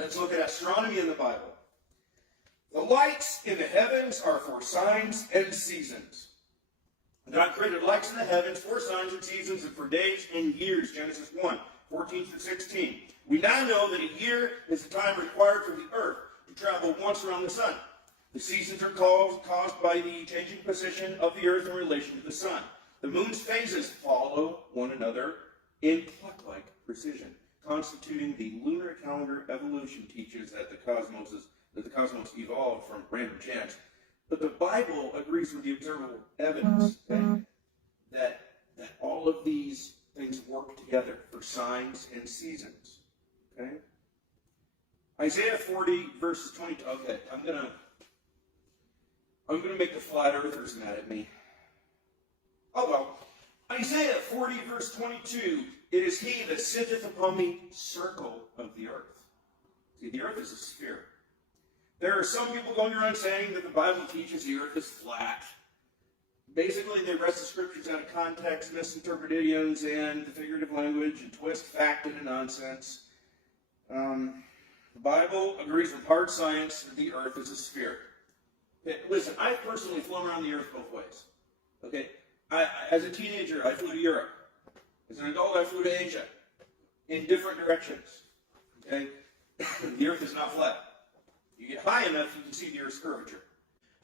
Let's look at astronomy in the Bible. The lights in the heavens are for signs and seasons. God created lights in the heavens for signs and seasons and for days and years. Genesis 1:14 through 16. We now know that a year is the time required for the earth to travel once around the sun. The seasons are caused by the changing position of the earth in relation to the sun. The moon's phases follow one another in clock-like precision, constituting the lunar calendar. Evolution teaches that the cosmos evolved from random chance. But the Bible agrees with the observable evidence that all of these things work together for signs and seasons. Okay? Isaiah 40 verses 22. Okay, I'm gonna make the flat earthers mad at me. Oh well. Isaiah 40 verse 22. It is he that sitteth upon the circle of the earth. See, the earth is a sphere. There are some people going around saying that the Bible teaches the earth is flat. Basically, they wrest the scriptures out of context, misinterpret idioms and the figurative language, and twist fact into nonsense. The Bible agrees with hard science that the earth is a sphere. Okay, listen, I've personally flown around the earth both ways. Okay, as a teenager, I flew to Europe. As an adult, I flew to Asia in different directions. Okay, the earth is not flat. You get high enough, you can see the earth's curvature.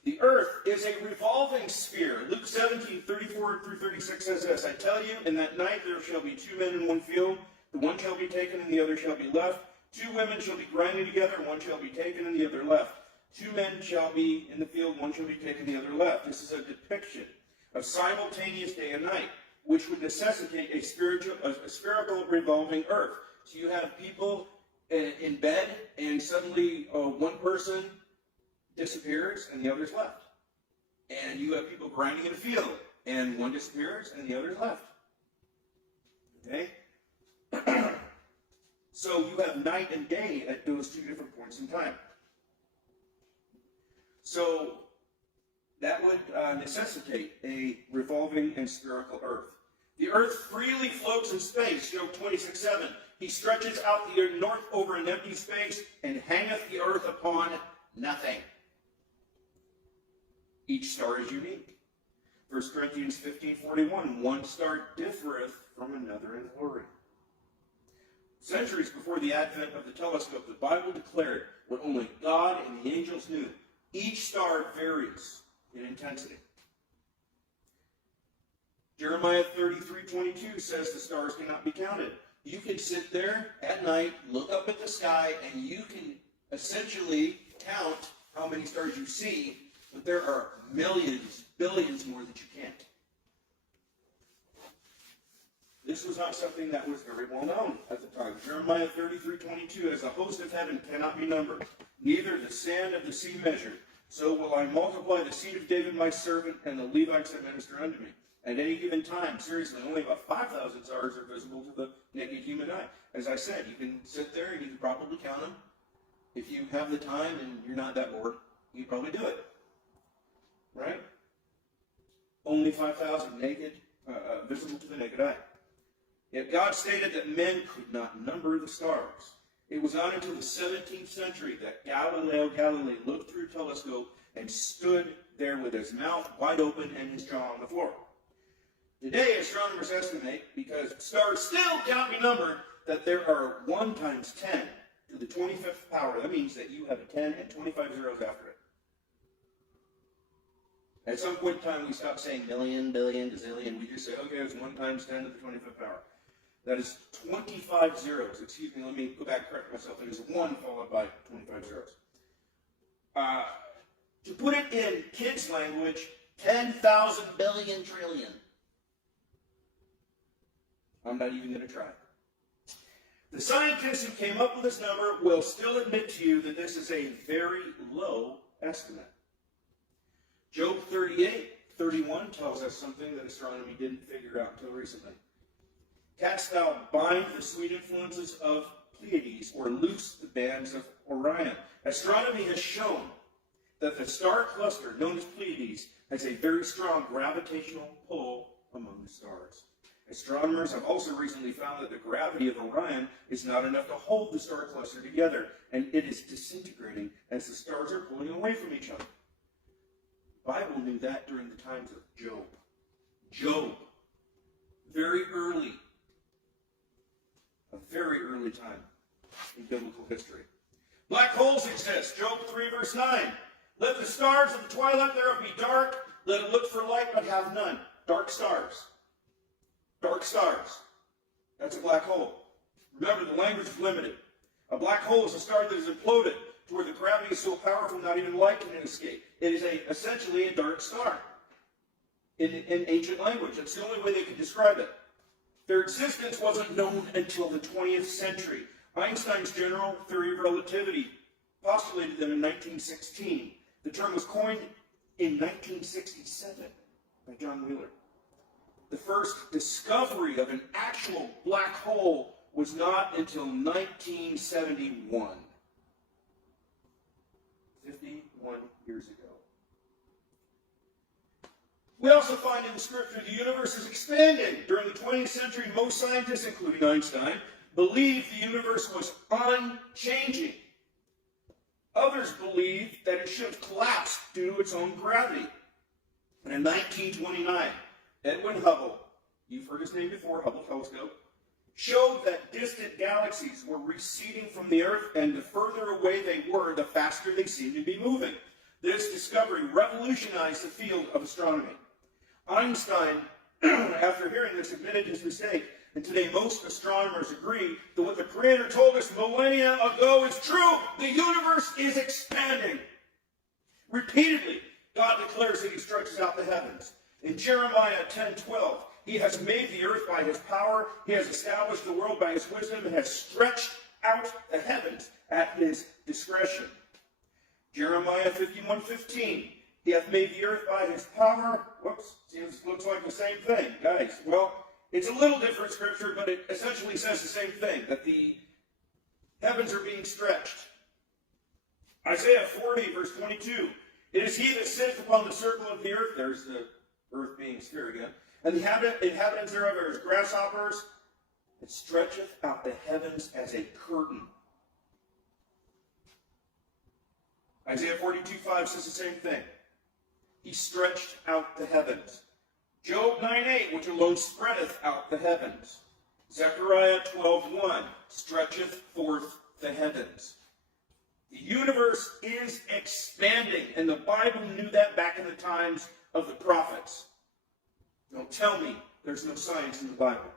The earth is a revolving sphere. Luke 17:34 through 36 says this, I tell you, in that night there shall be 2 men in one field. The one shall be taken and the other shall be left. 2 women shall be grinding together, one shall be taken and the other left. 2 men shall be in the field, one shall be taken, the other left. This is a depiction of simultaneous day and night, which would necessitate a spherical revolving earth. So you have people in bed, and suddenly one person disappears and the other's left. And you have people grinding in a field, and one disappears and the other's left. Okay? So you have night and day at those 2 different points in time. So that would necessitate a revolving and spherical earth. The earth freely floats in space, Job 26:7. He stretches out the north over an empty space and hangeth the earth upon nothing. Each star is unique. 1 Corinthians 15:41. One star differeth from another in glory. Centuries before the advent of the telescope, the Bible declared what only God and the angels knew. Each star varies in intensity. Jeremiah 33:22 says the stars cannot be counted. You can sit there at night, look up at the sky, and you can essentially count how many stars you see, but there are millions, billions more that you can't. This was not something that was very well known at the time. Jeremiah 33:22, as the host of heaven cannot be numbered, neither the sand of the sea measured, so will I multiply the seed of David my servant and the Levites that minister unto me. At any given time, seriously, only about 5,000 stars are visible to the naked human eye. As I said, you can sit there and you can probably count them. If you have the time and you're not that bored, you can probably do it. Right? Only 5,000 visible to the naked eye. Yet God stated that men could not number the stars. It was not until the 17th century that Galileo Galilei looked through a telescope and stood there with his mouth wide open and his jaw on the floor. Today, astronomers estimate, because stars still cannot be numbered, that there are 1 times 10 to the 25th power. That means that you have a 10 and 25 zeros after it. At some point in time, we stop saying million, billion, gazillion. We just say, okay, it's 1 times 10 to the 25th power. That is 25 zeros. Excuse me, let me go back and correct myself. It is 1 followed by 25 zeros. To put it in kids' language, 10,000 billion trillion. I'm not even going to try. The scientists who came up with this number will still admit to you that this is a very low estimate. Job 38:31 tells us something that astronomy didn't figure out until recently. Canst thou bind the sweet influences of Pleiades, or loose the bands of Orion? Astronomy has shown that the star cluster known as Pleiades has a very strong gravitational pull among the stars. Astronomers have also recently found that the gravity of Orion is not enough to hold the star cluster together, and it is disintegrating as the stars are pulling away from each other. The Bible knew that during the times of Job. Job, very early, a very early time in biblical history. Black holes exist. Job 3, verse 9. Let the stars of the twilight thereof be dark. Let it look for light, but have none. Dark stars. Dark stars. That's a black hole. Remember, the language is limited. A black hole is a star that is imploded to where the gravity is so powerful not even light can escape. It is essentially a dark star in ancient language. That's the only way they could describe it. Their existence wasn't known until the 20th century. Einstein's general theory of relativity postulated them in 1916. The term was coined in 1967 by John Wheeler. The first discovery of an actual black hole was not until 1971. 51 years ago. We also find in the scripture the universe is expanding. During the 20th century, most scientists, including Einstein, believed the universe was unchanging. Others believed that it should have collapsed due to its own gravity. And in 1929, Edwin Hubble, you've heard his name before, Hubble telescope, showed that distant galaxies were receding from the Earth, and the further away they were, the faster they seemed to be moving. This discovery revolutionized the field of astronomy. Einstein, after hearing this, admitted his mistake, and today most astronomers agree that what the Creator told us millennia ago is true. The universe is expanding. Repeatedly, God declares that He stretches out the heavens. In Jeremiah 10:12, He has made the earth by His power. He has established the world by His wisdom and has stretched out the heavens at His discretion. Jeremiah 51:15, He hath made the earth by His power. Whoops, it looks like the same thing. Guys, well, it's a little different scripture, but it essentially says the same thing, that the heavens are being stretched. Isaiah 40, verse 22, It is He that sitteth upon the circle of the earth. There's the earth being sphere again. And the inhabitants thereof are as grasshoppers. It stretcheth out the heavens as a curtain. Isaiah 42:5 says the same thing. He stretched out the heavens. Job 9:8, which alone spreadeth out the heavens. Zechariah 12:1, stretcheth forth the heavens. The universe is expanding, and the Bible knew that back in the times of the prophets. Don't tell me there's no science in the Bible.